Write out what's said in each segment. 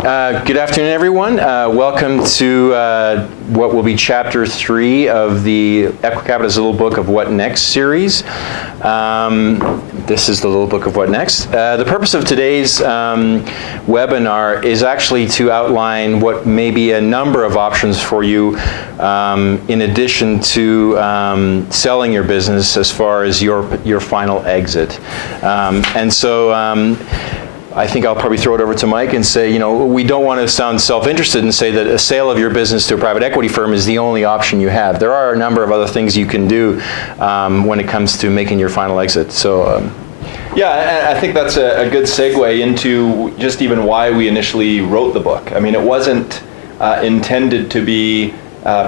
Good afternoon, everyone. Welcome to what will be Chapter 3 of the Equicapita's Little Book of What Next series. This is the Little Book of What Next. The purpose of today's webinar is actually to outline what may be a number of options for you in addition to selling your business as far as your final exit. I think I'll probably throw it over to Mike and say, we don't want to sound self-interested and say that a sale of your business to a private equity firm is the only option you have. There are a number of other things you can do when it comes to making your final exit. So, yeah, I think that's a good segue into just even why we initially wrote the book. I mean, it wasn't intended to be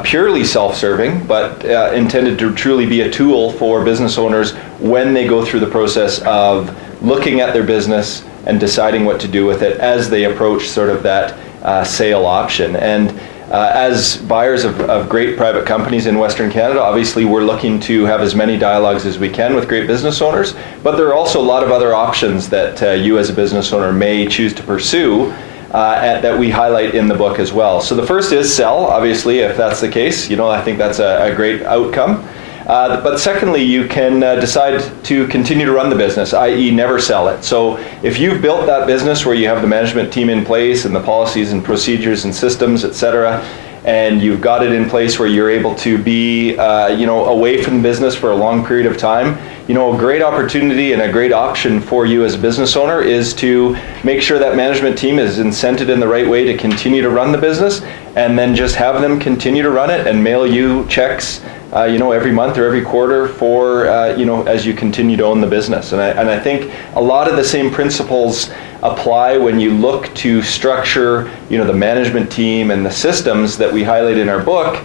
purely self-serving, but intended to truly be a tool for business owners when they go through the process of looking at their business and deciding what to do with it as they approach sort of that sale option. And as buyers of great private companies in Western Canada, obviously we're looking to have as many dialogues as we can with great business owners, but there are also a lot of other options that you as a business owner may choose to pursue that we highlight in the book as well. So the first is sell, obviously, if that's the case. I think that's a great outcome. But secondly, you can decide to continue to run the business, i.e. never sell it. So if you've built that business where you have the management team in place and the policies and procedures and systems, et cetera, and you've got it in place where you're able to be away from the business for a long period of time, a great opportunity and a great option for you as a business owner is to make sure that management team is incented in the right way to continue to run the business, and then just have them continue to run it and mail you checks every month or every quarter for, as you continue to own the business. And I think a lot of the same principles apply when you look to structure, the management team and the systems that we highlight in our book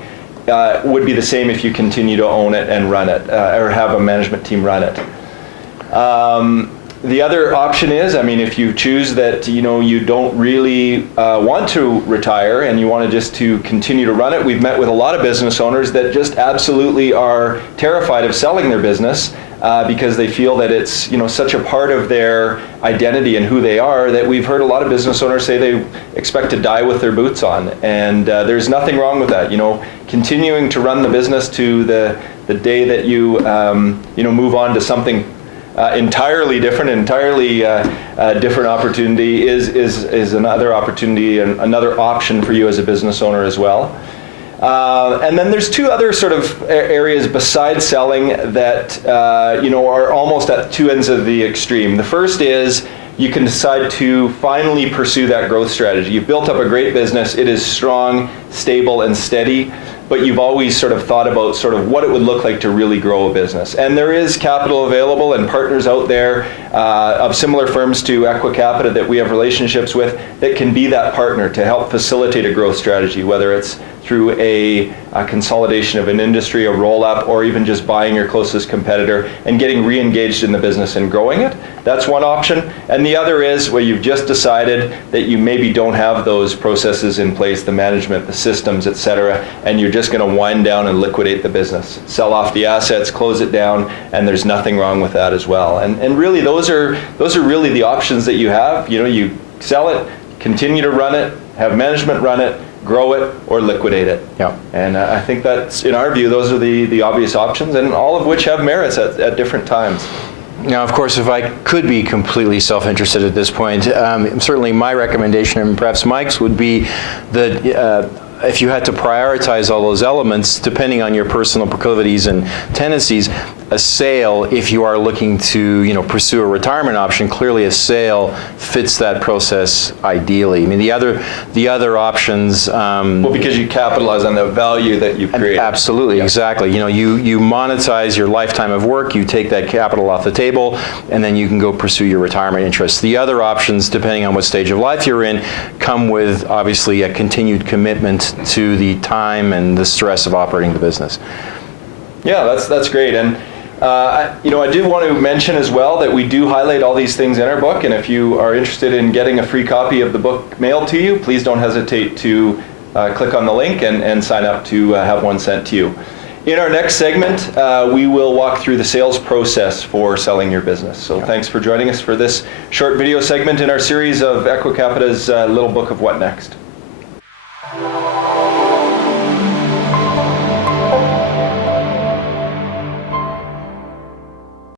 would be the same if you continue to own it and run it, or have a management team run it. The other option is, if you choose that you don't really want to retire and you want to continue to run it, we've met with a lot of business owners that just absolutely are terrified of selling their business because they feel that it's such a part of their identity and who they are, that we've heard a lot of business owners say they expect to die with their boots on, and there's nothing wrong with that. Continuing to run the business to the day that you move on to something entirely different, different opportunity is another opportunity and another option for you as a business owner as well. And then there's two other sort of areas besides selling that are almost at two ends of the extreme. The first is you can decide to finally pursue that growth strategy. You've built up a great business. It is strong, stable, and steady, but you've always sort of thought about sort of what it would look like to really grow a business. And there is capital available and partners out there of similar firms to Equicapita that we have relationships with that can be that partner to help facilitate a growth strategy, whether it's through a consolidation of an industry, a roll-up, or even just buying your closest competitor and getting re-engaged in the business and growing it. That's one option. And the other is where you've just decided that you maybe don't have those processes in place, the management, the systems, et cetera, and you're just going to wind down and liquidate the business, sell off the assets, close it down, and there's nothing wrong with that as well. And really those are really the options that you have. You sell it, continue to run it, have management run it, grow it, or liquidate it. Yeah. And I think that's, in our view, those are the obvious options, and all of which have merits at different times. Now, of course, if I could be completely self-interested at this point, certainly my recommendation, and perhaps Mike's, would be that if you had to prioritize all those elements, depending on your personal proclivities and tendencies, a sale, if you are looking to pursue a retirement option, clearly a sale fits that process ideally. The other options. Well, because you capitalize on the value that you create. Absolutely, yeah. Exactly. You monetize your lifetime of work, you take that capital off the table, and then you can go pursue your retirement interests. The other options, depending on what stage of life you're in, come with obviously a continued commitment to the time and the stress of operating the business. Yeah, that's great. And I do want to mention as well that we do highlight all these things in our book, and if you are interested in getting a free copy of the book mailed to you, please don't hesitate to click on the link and sign up to have one sent to you. In our next segment, we will walk through the sales process for selling your business. So thanks for joining us for this short video segment in our series of Equicapita's Little Book of What Next.